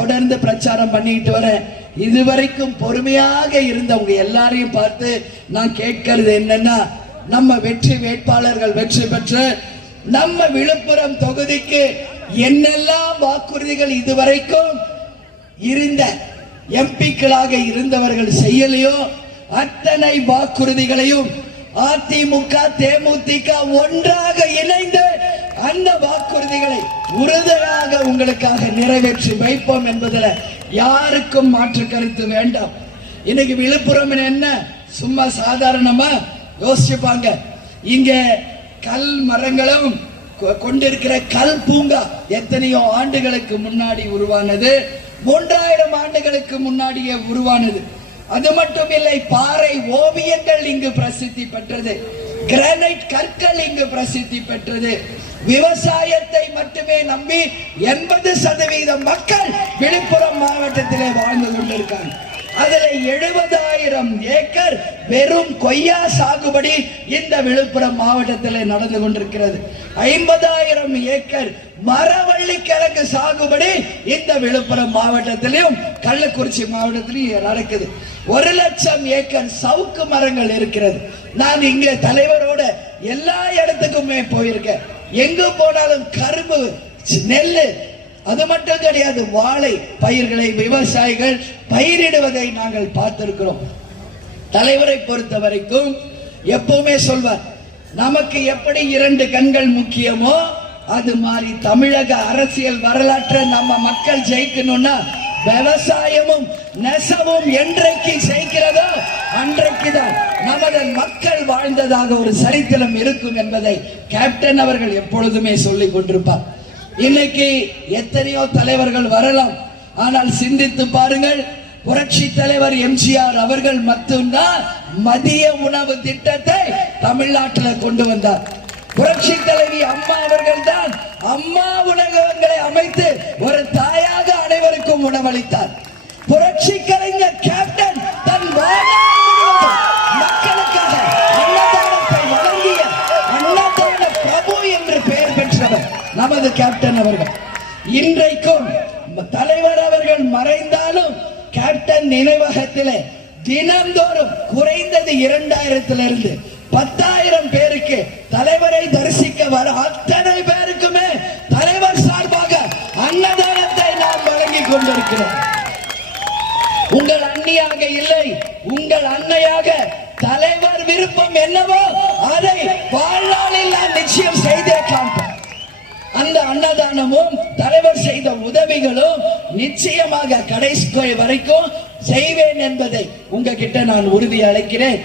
தொடர்ந்து பிரச்சாரம் பண்ணிட்டு வரேன். இதுவரைக்கும் பொறுமையாக இருந்தவங்க எல்லாரையும் பார்த்து நான் கேட்கிறது என்னன்னா, நம்ம வெற்றி வேட்பாளர்கள் வெற்றி பெற்று நம்ம விழுப்புரம் தொகுதிக்கு என்னெல்லாம் வாக்குறுதிகள் இதுவரைக்கும் இருந்த எம்பிக்களாக இருந்தவர்கள் செய்யலையோ அத்தனை வாக்குறுதிகளையும் அதிமுக தேமுதிக ஒன்றாக இணைந்து அந்த வாக்குறுதிகளை உறுதியாக உங்களுக்காக நிறைவேற்றி வைப்போம் என்பதில் யாருக்கும் மாற்று கருத்து வேண்டாம். இன்னைக்கு விழுப்புரம் என்ன சும்மா சாதாரணமா யோசிச்சுப்பாங்க. இங்க கல் மரங்களும் கொண்டிருக்கிற கல் பூங்கா எத்தனையோ ஆண்டுகளுக்கு முன்னாடி உருவானது, 3000 ஆண்டுகளுக்கு முன்னாடியே உருவானது. அது மட்டும் இல்லை, பாறை ஓவியங்கள் இங்கு பிரசித்தி பெற்றது, கிரானைட் கற்கள் இங்கு பிரசித்தி பெற்றது. விவசாயத்தை மட்டுமே நம்பி 80% மக்கள் விழுப்புரம் மாவட்டத்திலே வாழ்ந்து கொண்டிருக்காங்க. அதுல 70,000 ஏக்கர் வெறும் கொய்யா சாகுபடி இந்த விழுப்புரம் மாவட்டத்தில் நடந்து கொண்டிருக்கிறது. 50,000 ஏக்கர் மரவள்ளி கிழங்கு சாகுபடி இந்த விழுப்புரம் மாவட்டத்திலும் கள்ளக்குறிச்சி மாவட்டத்திலும் நடக்குது. 1,00,000 ஏக்கர் சவுக்கு மரங்கள் இருக்கிறது. நான் இங்க தலைவரோட எல்லா இடத்துக்குமே போயிருக்கேன். எங்க போனாலும் கரும்பு, நெல்லு, அது மட்டும் கிடையாது, வாழை பயிர்களை விவசாயிகள் பயிரிடுவதை நாங்கள் பார்த்திருக்கிறோம். தலைவரை பொறுத்த வரைக்கும் எப்பவுமே சொல்வார், நமக்கு எப்படி 2 கண்கள் முக்கியமோ அது மாதிரி தமிழக அரசியல் வரலாற்றை நம்ம மக்கள் ஜெயிக்கணும்னா விவசாயமும் நெசவும் என்றைக்கு ஜெயிக்கிறதோ அன்றைக்குதான் நமது மக்கள் வாழ்ந்ததாக ஒரு சரித்திரம் இருக்கும் என்பதை கேப்டன் அவர்கள் எப்பொழுதுமே சொல்லிக் கொண்டிருப்பார். இன்னைக்கு எத்தனையோ தலைவர்கள் வரலாம், ஆனால் சிந்தித்து பாருங்கள், புரட்சி தலைவர் எம்ஜிஆர் அவர்கள் மட்டும்தான் மதிய உணவு திட்டத்தை தமிழ்நாட்டில் கொண்டு வந்தார். புரட்சி தலைவி அம்மா அவர்கள் தான் அம்மா உணவகங்களை அமைத்து ஒரு தாயாக அனைவருக்கும் உணவளித்தார். புரட்சி கலைஞர் கேப்டன் தன் மக்களுக்காக அன்னதானத்தை வழங்கிய அன்னதான பிரபு என்று பெயர் பெற்றவர் நமது கேப்டன் அவர்கள். இன்றைக்கும் தலைவர் அவர்கள் மறைந்தாலும் கேப்டன் நினைவகத்திலே தினந்தோறும் குறைந்தது 2000 10,000 பேருக்கு தலைவரை தரிசிக்க வர அத்தனை பேருக்குமே தலைவர் சார்பாக அன்னதானத்தை நாம் வழங்கிக் கொண்டிருக்கிறோம். உங்கள் அண்ணியாக இல்லை, உங்கள் அன்னையாக தலைவர் விருப்பம் என்னவோ அதை வாழ்நாளில் நான் நிச்சயம் செய்தே காண்பேன். அந்த அன்னதானமும் தலைவர் செய்த உதவிகளும் நிச்சயமாக கடைசி வரைக்கும் செய்வேன் என்பதை உங்ககிட்ட நான் உறுதி அளிக்கிறேன்.